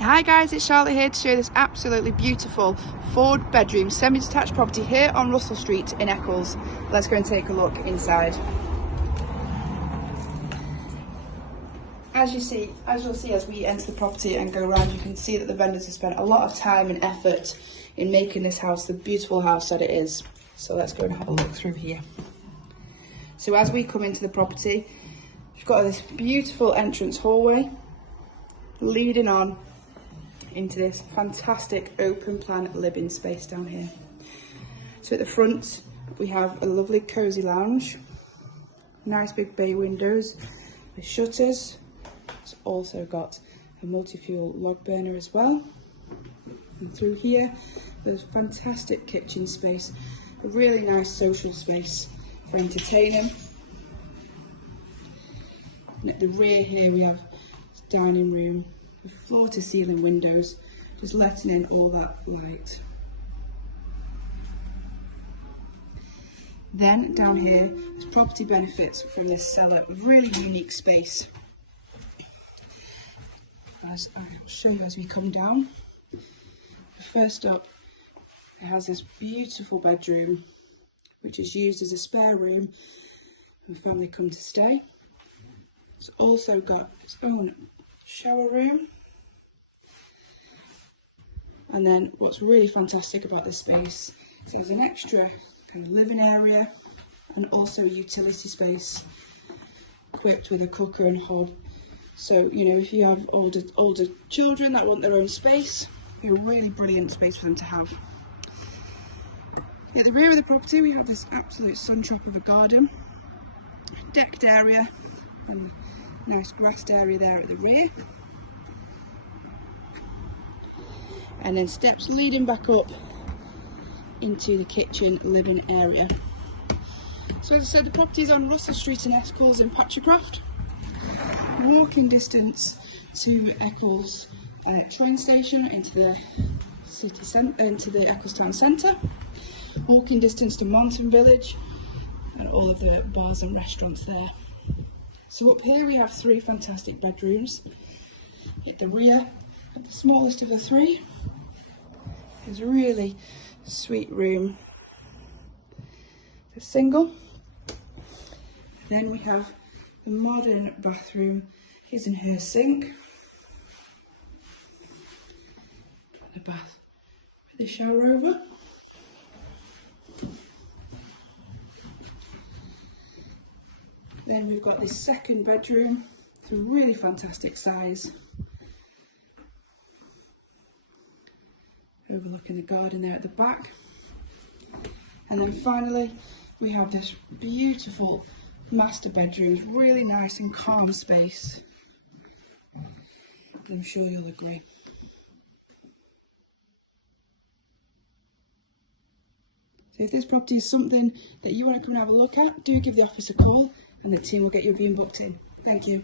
Hi guys, it's Charlotte here to show you this absolutely beautiful 4-bedroom semi-detached property here on Russell Street in Eccles. Let's go and take a look inside. As you'll see as we enter the property and go around, you can see that the vendors have spent a lot of time and effort in making this house the beautiful house that it is. So let's go and have a look through here. So as we come into the property, we've got this beautiful entrance hallway leading on into this fantastic open plan living space down here. So at the front we have a lovely cosy lounge, nice big bay windows with shutters. It's also got a multi-fuel log burner as well. And through here there's fantastic kitchen space, a really nice social space for entertaining. And at the rear here we have this dining room with floor to ceiling windows, just letting in all that light. Then down here, this property benefits from this cellar, really unique space. As I'll show you as we come down. First up, it has this beautiful bedroom, which is used as a spare room when family come to stay. It's also got its own shower room. And then what's really fantastic about this space is there's an extra kind of living area and also a utility space equipped with a cooker and hob. So, you know, if you have older children that want their own space, it's a really brilliant space for them to have. At the rear of the property we have this absolute sun trap of a garden, decked area and nice grassed area there at the rear. And then steps leading back up into the kitchen living area. So as I said, the property is on Russell Street in Eccles in Patricroft. Walking distance to Eccles train station into the city centre, into the Eccles town centre. Walking distance to Monton Village and all of the bars and restaurants there. So up here we have 3 fantastic bedrooms. At the rear, at the smallest of the 3, there's a really sweet room. It's single. Then we have the modern bathroom, his and her sink. The bath with the shower over. Then we've got this second bedroom, it's a really fantastic size. Overlooking the garden there at the back. And then finally we have this beautiful master bedroom, really nice and calm space. I'm sure you'll agree. So if this property is something that you want to come and have a look at, do give the office a call and the team will get your viewing booked in. Thank you.